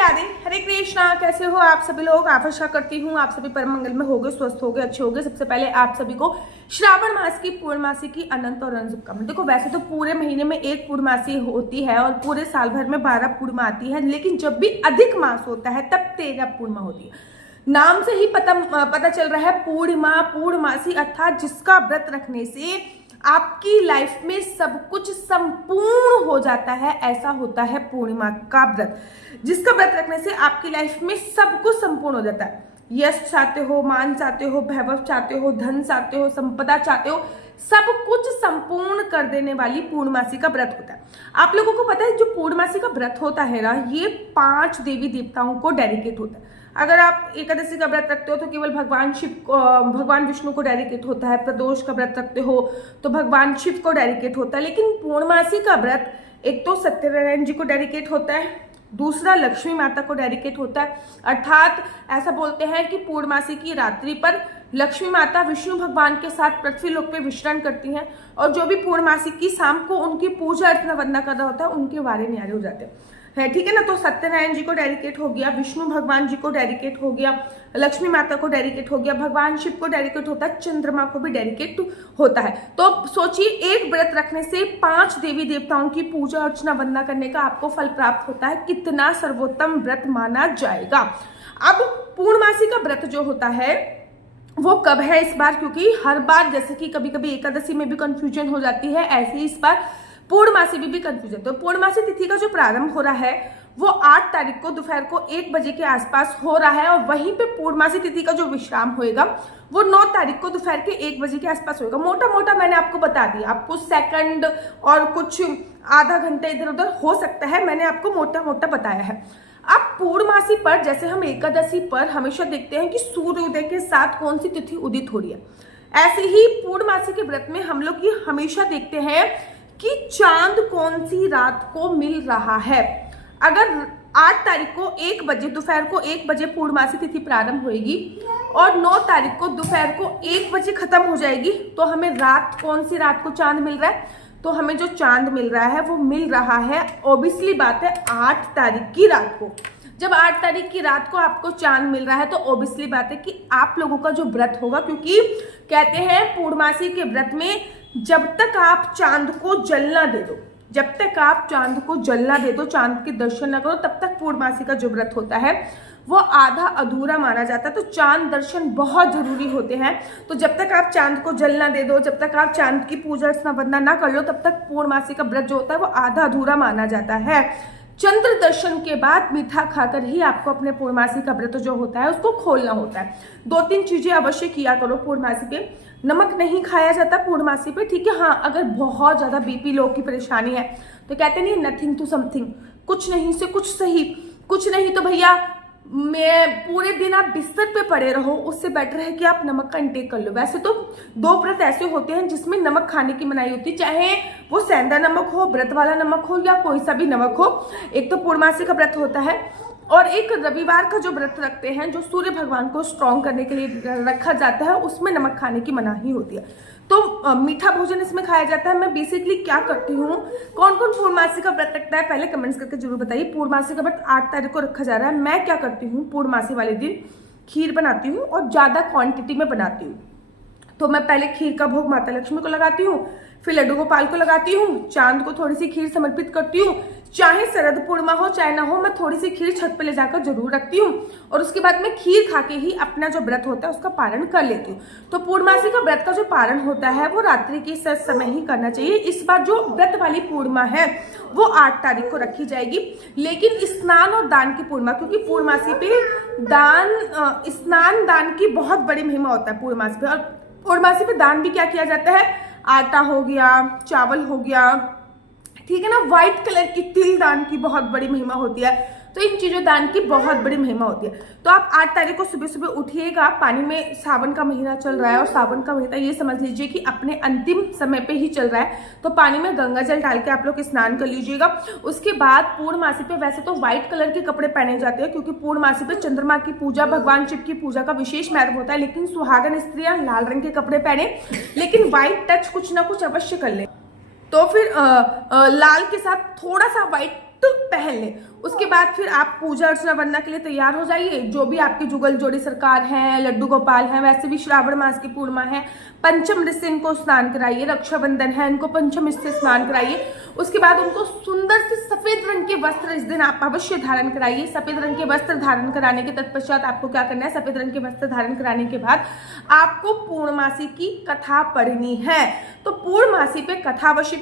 राधे, हरे कृष्णा। कैसे हो आप सभी लोग? आशा करती हूँ आप सभी परम मंगल में होगे, स्वस्थ होगे, अच्छे होगे। सबसे पहले आप सभी को श्रावण मास की पूर्णमासी की अनंत और अनंत शुभकामनाएं। देखो, वैसे तो पूरे महीने में एक पूर्णमासी होती है और पूरे साल भर में 12 पूर्णिमा आती है, लेकिन जब भी अधिक मास होता है तब 13 पूर्णिमा होती है। नाम से ही पता चल रहा है पूर्णिमा, पूर्णमासी, अर्थात जिसका व्रत रखने से आपकी लाइफ में सब कुछ संपूर्ण हो जाता है। ऐसा होता है पूर्णिमा का व्रत, जिसका व्रत रखने से आपकी लाइफ में सब कुछ संपूर्ण हो जाता है। यश चाहते हो, मान चाहते हो, वैभव चाहते हो, धन चाहते हो, संपदा चाहते हो, सब कुछ संपूर्ण कर देने वाली पूर्णमासी का व्रत होता है। आप लोगों को पता है, जो पूर्णमासी का व्रत होता है ना, ये 5 देवी देवताओं को डेडिकेट होता है। अगर आप एकादशी का व्रत रखते हो तो केवल भगवान शिव को, भगवान विष्णु को डेडिकेट होता है। प्रदोष का व्रत रखते हो तो भगवान शिव को डेडिकेट होता है। लेकिन पूर्णमासी का व्रत एक तो सत्यनारायण जी को डेडिकेट होता है, दूसरा लक्ष्मी माता को डेडिकेट होता है। अर्थात ऐसा बोलते हैं कि पूर्णमासी की रात्रि पर लक्ष्मी माता विष्णु भगवान के साथ पृथ्वी लोक पे विचरण करती हैं, और जो भी पूर्णमासी की शाम को उनकी पूजा अर्चना वंदना कर रहा होता है, उनके वारे न्यारे हो जाते हैं। ठीक है ना। तो सत्यनारायण जी को डेडिकेट हो गया, विष्णु भगवान जी को डेडिकेट हो गया, लक्ष्मी माता को डेडिकेट हो गया, भगवान शिव को डेडिकेट होता है, चंद्रमा को भी डेडिकेट होता है। तो सोचिए, एक व्रत रखने से 5 देवी देवताओं की पूजा अर्चना वंदना करने का आपको फल प्राप्त होता है। कितना सर्वोत्तम व्रत माना जाएगा। अब पूर्णमासी का व्रत जो होता है वो कब है इस बार, क्योंकि हर बार जैसे कि कभी कभी एकादशी में भी कंफ्यूजन हो जाती है, ऐसे ही इस बार पूर्णमासी भी कंफ्यूजन। तो पूर्णमासी तिथि का जो प्रारंभ हो रहा है वो 8 तारीख को दोपहर को 1 बजे के आसपास हो रहा है, और वहीं पे पूर्णमासी तिथि का जो विश्राम होएगा वो 9 तारीख को दोपहर के 1 बजे के आसपास होएगा। मोटा मोटा मैंने आपको बता दिया, आपको सेकंड और कुछ आधा घंटा इधर उधर हो सकता है, मैंने आपको मोटा मोटा बताया है। अब पूर्णमासी पर, जैसे हम एकादशी पर हमेशा देखते हैं कि सूर्योदय के साथ कौन सी तिथि उदित हो रही है, ऐसे ही पूर्णमासी के व्रत में हम लोग ये हमेशा देखते हैं कि चांद कौन सी रात को मिल रहा है। अगर 8 तारीख को 1 बजे, दोपहर को 1 बजे पूर्णमासी तिथि प्रारंभ होगी और 9 तारीख को दोपहर को 1 बजे खत्म हो जाएगी, तो हमें रात, कौन सी रात को चांद मिल रहा है? तो हमें जो चांद मिल रहा है वो मिल रहा है, ऑब्वियसली बात है, 8 तारीख की रात को। जब 8 तारीख की रात को आपको चांद मिल रहा है तो ऑब्वियसली बात है कि आप लोगों का जो व्रत होगा, क्योंकि कहते हैं पूर्णमासी के व्रत में जब तक आप चांद को जलना दे दो, जब तक आप चांद को जलना दे दो, चांद के दर्शन ना करो, तब तक पूर्णमासी का जो व्रत होता है वो आधा अधूरा माना जाता है। तो चांद दर्शन बहुत जरूरी होते हैं। तो जब तक आप चांद को जलना दे दो, जब तक आप चांद की पूजा अर्चना वंदना ना कर लो, तब तक पूर्णमासी का व्रत जो होता है वो आधा अधूरा माना जाता है। चंद्र दर्शन के बाद मीठा खाकर ही आपको अपने पूर्णमासी का व्रत जो होता है उसको खोलना होता है। 2-3 चीजें अवश्य किया करो पूर्णमासी पे। नमक नहीं खाया जाता पूर्णमासी पे, ठीक है। हाँ, अगर बहुत ज्यादा बीपी लो की परेशानी है तो कहते नहीं, नथिंग टू समथिंग, कुछ नहीं से कुछ सही। कुछ नहीं तो भैया मैं पूरे दिन आप बिस्तर पे पड़े रहो, उससे बेटर है कि आप नमक का इंटेक कर लो। वैसे तो 2 व्रत ऐसे होते हैं जिसमें नमक खाने की मनाही होती है, चाहे वो सेंधा नमक हो, व्रत वाला नमक हो, या कोई सा भी नमक हो। एक तो पूर्णमासी का व्रत होता है, और एक रविवार का जो व्रत रखते हैं, जो सूर्य भगवान को स्ट्रॉन्ग करने के लिए रखा जाता है, उसमें नमक खाने की मनाही होती है। तो मीठा भोजन इसमें खाया जाता है। मैं बेसिकली क्या करती हूँ, कौन कौन पूर्णमासी का व्रत रखता है पहले कमेंट्स करके जरूर बताइए। पूर्णमासी का व्रत 8 तारीख को रखा जा रहा है। मैं क्या करती हूँ, पूर्णमासी वाले दिन खीर बनाती हूँ और ज्यादा क्वांटिटी में बनाती हूँ। तो मैं पहले खीर का भोग माता लक्ष्मी को लगाती हूँ, फिर लड्डू गोपाल को लगाती हूँ, चांद को थोड़ी सी खीर समर्पित करती हूँ। चाहे शरद पूर्णिमा हो चाहे ना हो, मैं थोड़ी सी खीर छत पे ले जाकर जरूर रखती हूँ, और उसके बाद मैं खीर खा के ही अपना जो व्रत होता है उसका पारण कर लेती हूँ। तो पूर्णमासी का व्रत का जो पारण होता है वो रात्रि के समय ही करना चाहिए। इस बार जो व्रत वाली पूर्णिमा है वो 8 तारीख को रखी जाएगी, लेकिन स्नान और दान की पूर्णिमा, क्योंकि पूर्णमासी पे दान, स्नान दान की बहुत बड़ी महिमा होता है पूर्णमासी पे। और पूर्णमासी पे दान भी क्या किया जाता है, आटा हो गया, चावल हो गया, ठीक है ना। व्हाइट कलर की तिल दान की बहुत बड़ी महिमा होती है। तो इन चीजों दान की बहुत बड़ी महिमा होती है। तो आप 8 तारीख को सुबह सुबह उठिएगा। पानी में, सावन का महीना चल रहा है, और सावन का महीना ये समझ लीजिए कि अपने अंतिम समय पे ही चल रहा है, तो पानी में गंगा जल डाल के आप लोग स्नान कर लीजिएगा। उसके बाद पूर्णमासी पे वैसे तो व्हाइट कलर के कपड़े पहने जाते हैं, क्योंकि पूर्णमासी पे चंद्रमा की पूजा, भगवान शिव की पूजा का विशेष महत्व होता है। लेकिन सुहागन स्त्रियां लाल रंग के कपड़े पहने, लेकिन व्हाइट टच कुछ ना कुछ अवश्य कर ले। तो फिर लाल के साथ थोड़ा सा व्हाइट पहन लें। उसके बाद फिर आप पूजा अर्चना करना के लिए तैयार हो जाइए। जो भी आपकी जुगल जोड़ी सरकार हैं, लड्डू गोपाल हैं, वैसे भी श्रावण मास की पूर्णिमा है, पंचम से इनको स्नान कराइए। रक्षाबंधन है, इनको पंचम से स्नान कराइए। उसके बाद उनको सुंदर से सफेद रंग के वस्त्र इस दिन आप अवश्य धारण कराइए। सफेद रंग के वस्त्र धारण कराने के तत्पश्चात आपको क्या करना है, सफेद रंग के वस्त्र धारण कराने के बाद आपको पूर्णमासी की कथा पढ़नी है। तो पूर्णमासी पे कथा अवश्य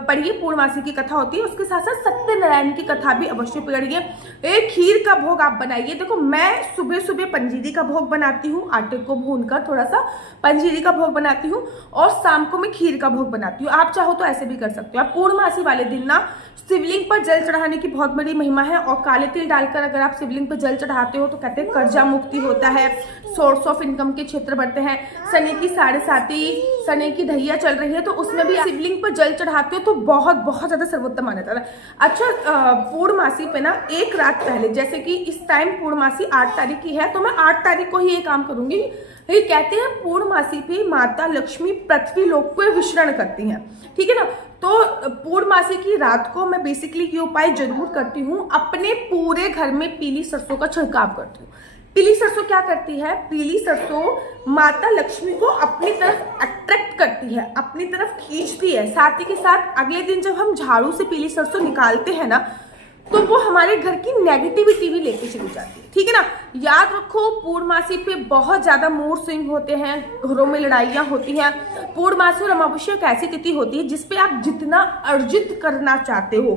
पढ़िए। पूर्णमासी की कथा होती है, उसके साथ साथ सत्यनारायण की कथा भी अवश्य पढ़िए। एक खीर का भोग आप बनाइए। देखो मैं सुबह सुबह पंजीरी का भोग बनाती हूँ, आटे को भूनकर थोड़ा सा पंजीरी का भोग बनाती हूँ, और शाम को मैं खीर का भोग बनाती हूँ। आप चाहो तो ऐसे भी कर सकते हो। आप पूर्णमासी वाले दिन ना शिवलिंग पर जल चढ़ाने की बहुत बड़ी महिमा है, और काले तिल डालकर अगर आप शिवलिंग पर जल चढ़ाते हो तो कहते हैं कर्जा मुक्ति होता है, सोर्स ऑफ इनकम के क्षेत्र बढ़ते हैं। शनि की 7.5 शनि की ढैया चल रही है, तो उसमें भी शिवलिंग पर जल चढ़ाते हो तो बहुत बहुत ज्यादा सर्वोत्तम माना जाता है। अच्छा, पूर्णमासी पे ना एक रात पहले, जैसे कि इस टाइम पूर्णमासी 8 तारीख की है, तो मैं 8 तारीख को ही ये काम करूंगी। ये कहते हैं पूर्णमासी पे माता लक्ष्मी पृथ्वी लोक को विचरण करती हैं, ठीक है ना। तो पूर्णमासी की रात को मैं बेसिकली ये उपाय जरूर करती हूँ। अपने पूरे घर में पीली सरसों का छिड़काव करती हूँ। पीली सरसों क्या करती है, पीली सरसों माता लक्ष्मी को अपनी तरफ अट्रैक्ट करती है, अपनी तरफ खींचती है। साथ ही के साथ अगले दिन जब हम झाड़ू से पीली सरसों निकालते हैं ना, तो वो हमारे घर की नेगेटिविटी भी लेके चली जाती है, ठीक है ना। याद रखो, पूर्णमासी पे बहुत ज्यादा मूड स्विंग होते हैं, घरों में लड़ाइयाँ होती हैं। पूर्णमासी और अमावस्या एक ऐसी तिथि होती है जिसपे आप जितना अर्जित करना चाहते हो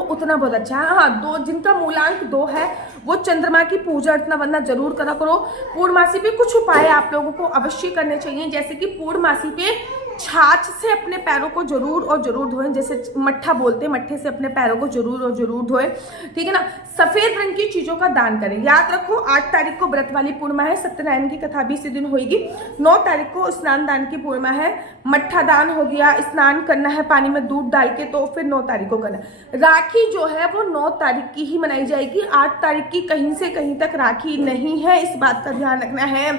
उतना बहुत अच्छा है। हाँ, जिनका मूलांक 2 है वो चंद्रमा की पूजा अर्चना वंदना जरूर करा करो। पूर्णमासी पे कुछ उपाय आप लोगों को अवश्य करने चाहिए, जैसे कि पूर्णमासी पे छाछ से अपने पैरों को जरूर और जरूर धोएं, जैसे मट्ठा बोलते हैं, मट्ठे से अपने पैरों को जरूर और जरूर धोएं, ठीक है ना। सफेद रंग की चीजों का दान करें। याद रखो 8 तारीख को व्रत वाली पूर्णिमा है, सत्यनारायण की कथा भी इसी दिन होगी। 9 तारीख को स्नान दान की पूर्णिमा है, मट्ठा दान हो गया, स्नान करना है पानी में दूध डाल के, तो फिर 9 तारीख को करना। राखी जो है वो 9 तारीख की ही मनाई जाएगी। 8 तारीख की कहीं से कहीं तक राखी नहीं है, इस बात का ध्यान रखना है।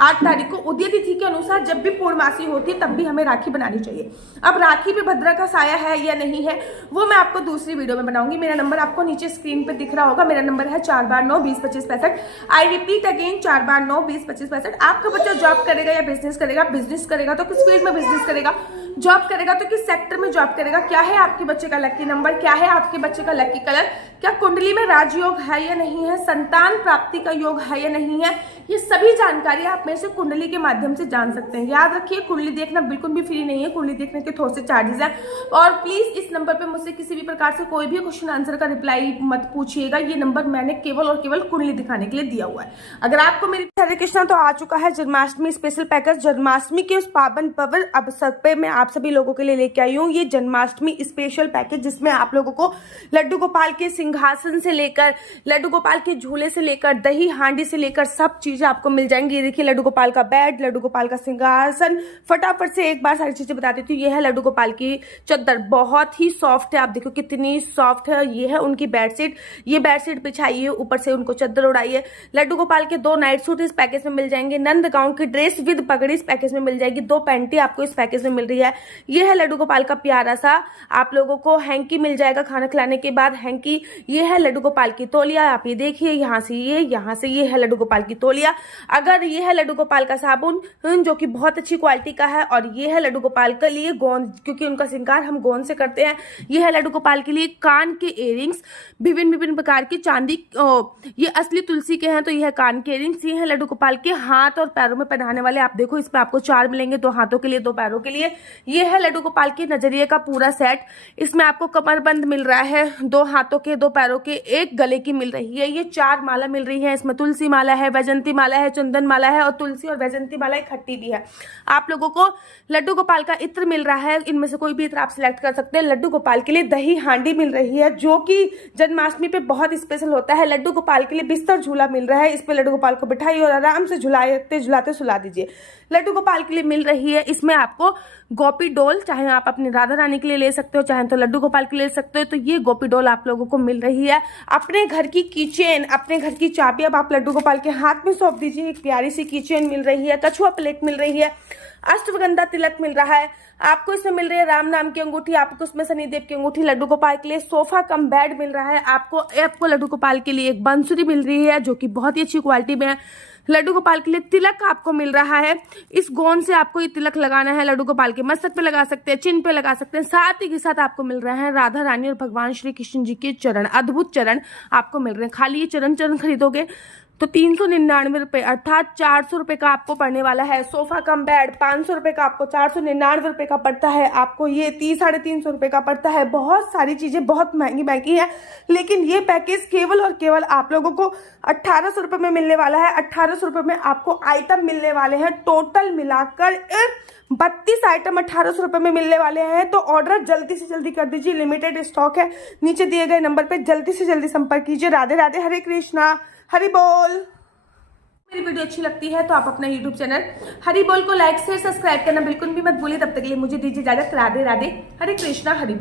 8 तारीख को उदय तिथि के अनुसार जब भी पूर्णमासी होती है तब भी हमें राखी बनानी चाहिए। अब राखी पे भद्रा का साया है या नहीं है वो मैं आपको दूसरी वीडियो में बनाऊंगी। मेरा नंबर आपको नीचे स्क्रीन पे दिख रहा होगा। मेरा नंबर है 4/9-20-25-65। I repeat again 4/9-20-25-65। आपका बच्चा जॉब करेगा या बिजनेस करेगा? बिजनेस करेगा तो किस फील्ड में बिजनेस करेगा? जॉब करेगा तो किस सेक्टर में जॉब करेगा? क्या है आपके बच्चे का लकी नंबर? क्या है आपके बच्चे का लकी कलर? क्या कुंडली में राजयोग है या नहीं है? संतान प्राप्ति का योग है या नहीं है? ये सभी जानकारी आप मेरे से कुंडली के माध्यम से जान सकते हैं। याद रखिए, कुंडली देखना बिल्कुल भी फ्री नहीं है, कुंडली देखने के थोड़े से चार्जेस हैं। और प्लीज इस नंबर पे मुझसे किसी भी प्रकार से कोई भी क्वेश्चन आंसर का रिप्लाई मत पूछिएगा। ये नंबर मैंने केवल और केवल कुंडली दिखाने के लिए दिया हुआ है। अगर आपको मेरी हरे कृष्णा, तो आ चुका है जन्माष्टमी स्पेशल पैकेज। जन्माष्टमी के उस पावन पवित्र अवसर पे मैं आप सभी लोगों के लिए लेके आई हूँ ये जन्माष्टमी स्पेशल पैकेज, जिसमें आप लोगों को लड्डू गोपाल के सिंहासन से लेकर, लड्डू गोपाल के झूले से लेकर, दही हांडी से लेकर सब चीजें आपको मिल जाएंगी। ये देखिए, लड्डू गोपाल का बेड, लड्डू गोपाल का सिंहासन। फटाफट से एक बार सारी चीजें बता देती हूँ। ये है लड्डू गोपाल की चद्दर, बहुत ही सॉफ्ट है, आप देखो कितनी सॉफ्ट है। ये है उनकी बेडशीट, ये बेडशीट बिछाइए, ऊपर से उनको चद्दर उड़ाइए। लड्डू गोपाल के 2 नाइट सूट इस पैकेज में मिल जाएंगे। नंद गाउन की ड्रेस विद पगड़ी इस पैकेज में मिल जाएगी। 2 पैंटी आपको इस पैकेज में मिल रही है। ये है लड्डू गोपाल का प्यारा सा आप लोगों को हैंकी मिल जाएगा खाना खिलाने के बाद, हैंकी। ये है लड्डू गोपाल की तौलिया, आप ये देखिए, यहाँ से ये है लड्डू गोपाल की तौलिया। अगर ये है लड्डू गोपाल का साबुन जो कि बहुत अच्छी क्वालिटी का है, और ये है लड्डू गोपाल के लिए गोंद, क्योंकि उनका श्रृंगार हम गोंद से करते हैं। ये है लड्डू गोपाल के लिए कान के इयरिंग्स, विभिन्न प्रकार की चांदी, ये असली तुलसी के हैं, तो ये है कान के इयरिंग्स। ये है लड्डू गोपाल के हाथ और पैरों में पहनाने वाले, आप देखो इसमें आपको 4 मिलेंगे, 2 हाथों के लिए, 2 पैरों के लिए। ये है लड्डू गोपाल के नजरिए का पूरा सेट, इसमें आपको कमरबंद मिल रहा है, 2 हाथों के, 2 पैरों के, 1 गले की मिल रही है। ये 4 माला मिल रही है, इसमें तुलसी माला है, वैजंती माला है, चंदन माला है, और तुलसी और वैजंती माला इकट्ठी भी है। आप लोगों को लड्डू गोपाल का इत्र मिल रहा है, इनमें से कोई भी इत्र आप सिलेक्ट कर सकते हैं। लड्डू गोपाल के लिए दही हांडी मिल रही है, जो कि जन्माष्टमी पे बहुत स्पेशल होता है। लड्डू गोपाल के लिए बिस्तर झूला मिल रहा है, इस पे लड्डू गोपाल को बिठाइए और आराम से झुलाते झुलाते सुला दीजिए। लड्डू गोपाल के लिए मिल रही है, इसमें आपको गोपी डॉल, चाहे आप अपनी राधा रानी के लिए ले सकते हो, चाहे तो लड्डू गोपाल के लिए ले सकते हो। तो ये गोपी डॉल आप लोगों को मिल रही है। अपने घर की कीचेन, अपने घर की चाबी अब आप लड्डू गोपाल के हाथ में सौंप दीजिए। एक प्यारी सी कीचेन मिल रही है, कछुआ प्लेट मिल रही है, अष्टगंधा तिलक मिल रहा है आपको। इसमें मिल रही है राम नाम की अंगूठी, आपको उसमें शनिदेव की अंगूठी, लड्डू गोपाल के लिए सोफा कम बेड मिल रहा है आपको लड्डू गोपाल के लिए एक बांसुरी मिल रही है जो कि बहुत ही अच्छी क्वालिटी में है। लड्डू गोपाल के लिए तिलक आपको मिल रहा है। इस गोंद से आपको ये तिलक लगाना है, लड्डू गोपाल के मस्तक पे लगा सकते हैं, चिन्ह पे लगा सकते हैं। साथ ही के साथ आपको मिल रहे हैं राधा रानी और भगवान श्री कृष्ण जी के चरण, अद्भुत चरण आपको मिल रहे हैं। खाली ये चरण खरीदोगे तो 399 रुपए अर्थात 400 रुपए का आपको पड़ने वाला है। सोफा कम बेड 500 रुपए का आपको 499 रुपए का पड़ता है। आपको ये 300-350 रुपए का पड़ता है। बहुत सारी चीजें बहुत महंगी है, लेकिन ये पैकेज केवल और केवल आप लोगों को 1800 रुपए में मिलने वाला है। 1800 रुपए में आपको आइटम मिलने वाले हैं, टोटल मिलाकर 32 आइटम 1800 रुपए में मिलने वाले हैं। तो ऑर्डर जल्दी से जल्दी कर दीजिए, लिमिटेड स्टॉक है। नीचे दिए गए नंबर पे जल्दी से जल्दी संपर्क कीजिए। राधे राधे, हरे कृष्णा, हरि बोल। मेरी वीडियो अच्छी लगती है तो आप अपना YouTube चैनल हरि बोल को लाइक शेयर सब्सक्राइब करना बिल्कुल भी मत भूलिए। तब तक के लिए मुझे दीजिए इजाजत। राधे राधे, हरे कृष्णा, हरि बोल।